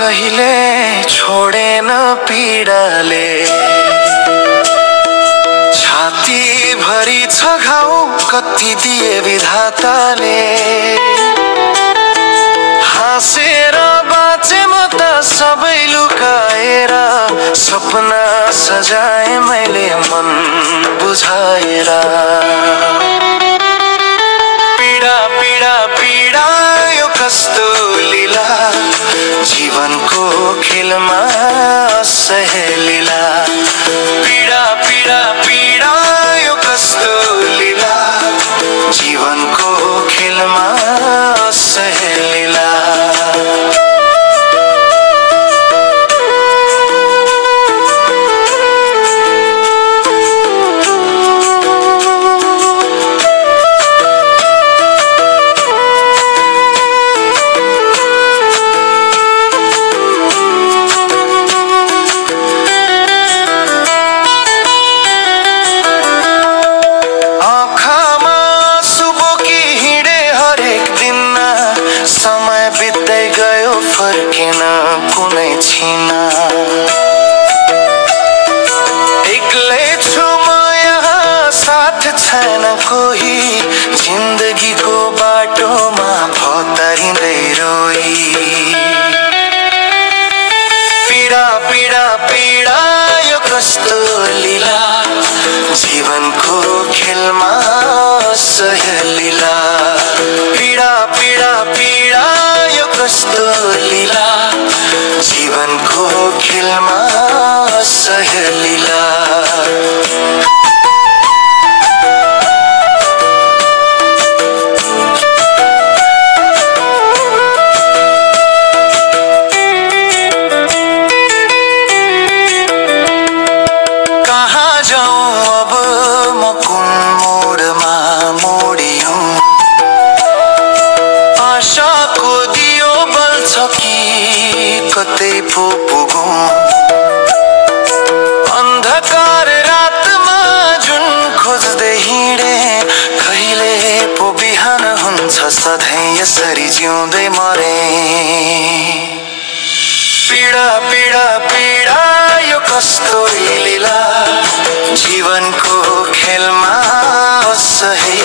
कहिले छोडेन पीडाले छाती भरी छ घाउ कति दिए विधाताले हाँसेर बाँचे म त सबै लुकाएर सपना सजाए मैले मन बुझाएर पीडा पीडा पीडा यो कस्तो लीला जीवनको खेलमा सहेलीला पीडा पीडा पीडा यो कस्तो लीला जीवनको खेलमा सहेलीला फर्केन कुनै छिना एक्लै छु म यहाँ साथ छैन कोही जिन्दगीको बाटोमा भतारिँदै रोई पीडा पीडा पीडा यो कस्तो लीला जीवनको खेलमा सहेलीला पीडा पीडा पीडा यो कस्तो लीला जीवनको खेलमा सहेलीला कहाँ जाऊँ अब म कुन मोडमा मोडियूँ आशाको दियो बल्छ कि कतै पो पुगौँ अन्धकार रातमा जुन खोज्दै हिँडे कहिले पो बिहान हुन्छ सधैँ यसरी जिउँदै मरे पीडा पीडा पीडा यो कस्तो लीला जीवनको खेलमा सही